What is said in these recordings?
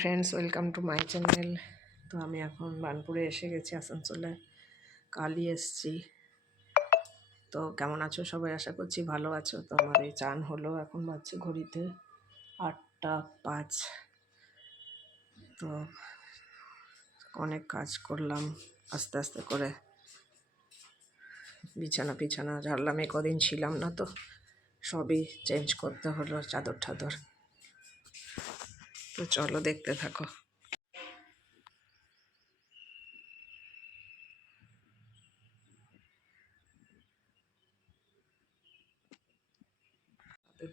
Friends, welcome to my channel. তো আমি এখন বার্নপুরে এসে গেছি, আসানসোলে কালই এসছি। তো কেমন আছো সবাই? আশা করছি ভালো আছো। তো আমার এই চান হলো, এখন বাজছে ঘড়িতে 8টা 5। তো অনেক কাজ করলাম আস্তে আস্তে করে, বিছানা ঝাড়লাম। কদিন ছিলাম না, তো সবই চেঞ্জ করতে হলো, চাদর ঠাদর। তো চলো দেখতে থাকো।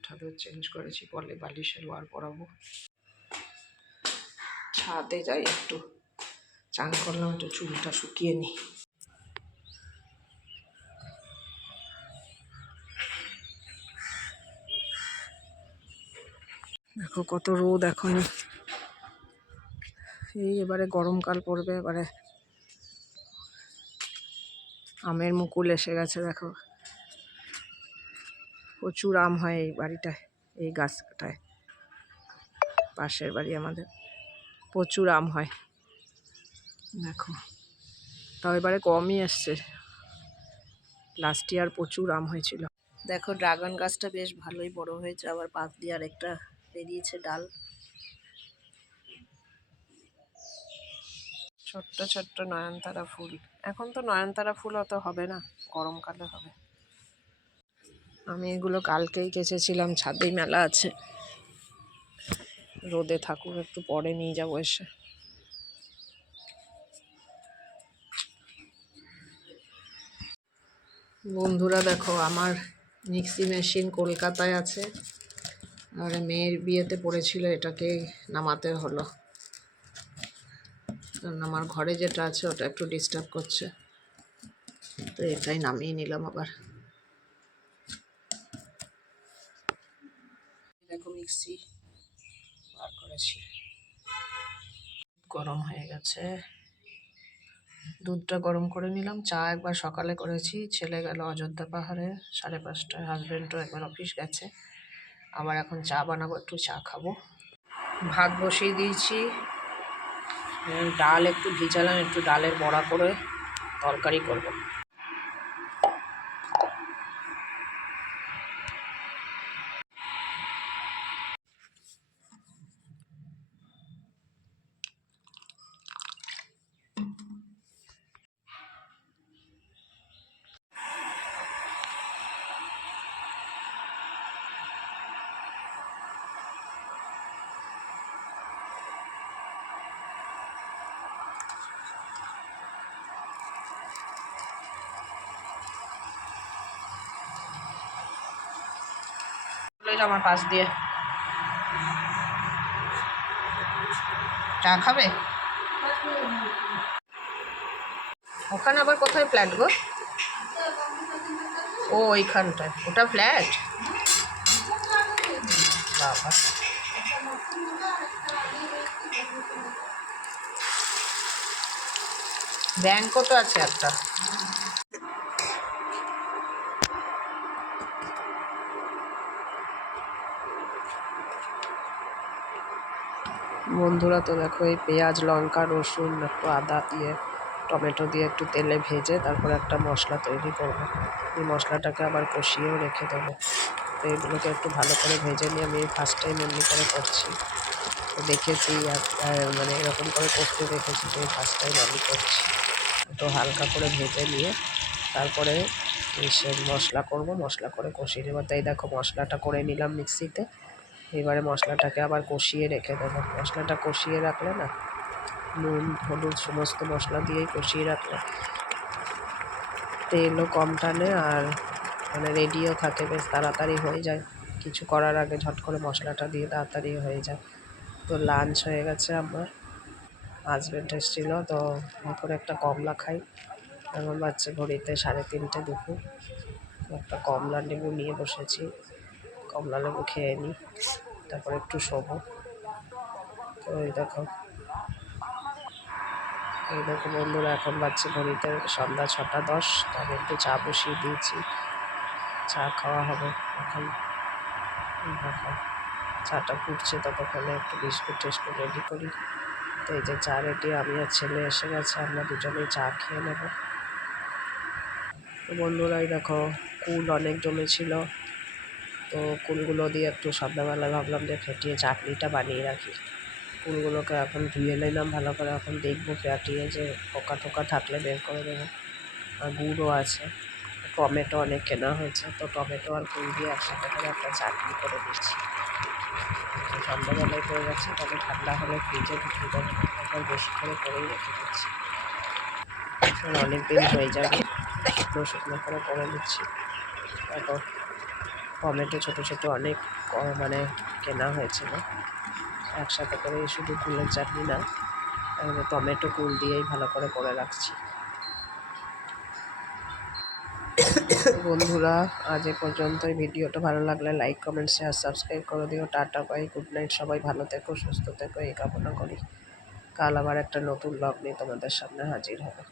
ঠাদর চেঞ্জ করেছি, পরে বালিশের ওয়ার পরাবো। ছাদে যাই, একটু চান করলাম, একটু চুলটা শুকিয়ে নিই। দেখো কত রোদ এখন। এই এবারে গরমকাল পড়বে, এবারে আমের মুকুল এসে গেছে। দেখো প্রচুর আম হয় এই বাড়িটায়, এই গাছটায়। পাশের বাড়ি আমাদের, প্রচুর আম হয়। দেখো তাও এবারে কমই এসছে, লাস্ট ইয়ার প্রচুর আম হয়েছিল। দেখো ড্রাগন গাছটা বেশ ভালোই বড় হয়েছে, আবার পাশ দিয়ে আরেকটা বেরিয়েছে ডাল। ছোট্ট ছোট্ট নয়নতারা ফুল। এখন তো নয়নতারা ফুল অত হবে না, গরমকালে হবে। আমি এগুলো কালকেই কেচেছিলাম, ছাদেই মেলা আছে। রোদে থাকুক, একটু পরে নিয়ে যাবো এসে। বন্ধুরা দেখো, আমার মিক্সি মেশিন কলকাতায় আছে, আর মেয়ের বিয়েতে পড়েছিল, এটাকে নামাতে হলো। কারণ আমার ঘরে যেটা আছে ওটা একটু ডিস্টার্ব করছে, তো এটাই নামিয়ে নিলাম আবার। দেখো মিক্সি বার করেছি, গরম হয়ে গেছে। দুধটা গরম করে নিলাম। চা একবার সকালে করেছি, ছেলে গেল অযোধ্যা পাহাড়ে 5:30টায়, হাজব্যান্ডও একবার অফিস গেছে। আবার এখন চা বানাবো, একটু চা খাবো। ভাত বসিয়ে দিয়েছি, ডাল একটু ভিজালাম, একটু ডালের বড়া করে তরকারি করব। আমার পাশ দিয়ে চা খাবে? ওখানে আবার কোথায় ফ্ল্যাট গো? ও ওইখানটায়, ওটা ফ্ল্যাট? বাবা, ব্যাংকও তো আছে একটা। বন্ধুরা তো দেখো, এই পেঁয়াজ লঙ্কা রসুন একটু আদা দিয়ে টমেটো দিয়ে একটু তেলে ভেজে তারপর একটা মশলা তৈরি করবো। এই মশলাটাকে আবার কষিয়েও রেখে দেবো। তো এগুলোকে একটু ভালো করে ভেজে নিয়ে আমি ফার্স্ট টাইম এমনি করে করছি। তো দেখেছি মানে এরকম করে করতে দেখেছি, তো ফার্স্ট টাইম আমি করছি। একটু হালকা করে ভেজে নিয়ে তারপরে সে মশলা করব, মশলা করে কষিয়ে নেবো। তাই দেখো মশলাটা করে নিলাম মিক্সিতে। এবারে মশলাটাকে আবার কষিয়ে রেখে দেবো। মশলাটা কষিয়ে রাখলে না, নুন হলুদ সমস্ত মশলা দিয়েই কষিয়ে রাখলে তেলও কম টানে, আর মানে রেডিও থাকে, বেশ তাড়াতাড়ি হয়ে যায়। কিছু করার আগে ঝট করে মশলাটা দিয়ে তাড়াতাড়ি হয়ে যায়। তো লাঞ্চ হয়ে গেছে আমার, হাজব্যান্ড এসেছিলো, তো করে একটা কমলা খাই। এখন বাচ্চা ঘড়িতে 3:30 দুপুর। একটা কমলা লেবু নিয়ে বসেছি, কমলা লেবু খেয়ে নিই, তারপর একটু শোবো। তো এই দেখো বন্ধুরা, এখন বাচ্চা ঘড়িতে সন্ধ্যা 6:10। তবে একটু চা বসিয়ে দিয়েছি, চা খাওয়া হবে এখন। দেখো চাটা ফুটছে ততক্ষণে একটু বিস্কুট টিস্কুট রেডি করি। তো এই যে চা রেডি, আমি আর ছেলে এসে গেছে, আমরা দুজনেই চা খেয়ে নেব। তো বন্ধুরাই দেখো কুল অনেক জমেছিল, তো কুলগুলো দিয়ে একটু সন্ধ্যাবেলায় ভাবলাম যে ফেটিয়ে চাটনিটা বানিয়ে রাখি। কুলগুলোকে এখন ধুয়ে নিলাম ভালো করে, এখন দেখবো ফেটিয়ে যে পোকা টোকা থাকলে বের করে দেবো। আর গুড়ও আছে, টমেটো অনেক কেনা হয়েছে, তো টমেটো আর কুল দিয়ে একসাথে করে একটা চাটনি করে দিচ্ছি। সন্ধ্যাবেলায় করে যাচ্ছি, তবে ঠান্ডা হলে ফ্রিজে ঢুকিয়ে দেবো, একবার বেশি করে করেই রেখে দিচ্ছি, অনেক দিন হয়ে যাবে। শুকনো শুকনো করে করে নিচ্ছি। এখন টমেটো ছোটো ছোটো অনেক মানে কেনা হয়েছিল, একসাথে করে শুধু কুলের চাটনি না, টমেটো কুল দিয়েই ভালো করে করে রাখছি। বন্ধুরা আজ এ পর্যন্তই। ভিডিওটা ভালো লাগলে লাইক কমেন্ট শেয়ার সাবস্ক্রাইব করে দিও। টাটা বাই, গুড নাইট, সবাই ভালো থেকো সুস্থ থেকো এই কামনা করি। কাল আবার একটা নতুন ব্লগ নিয়ে তোমাদের সামনে হাজির হবে।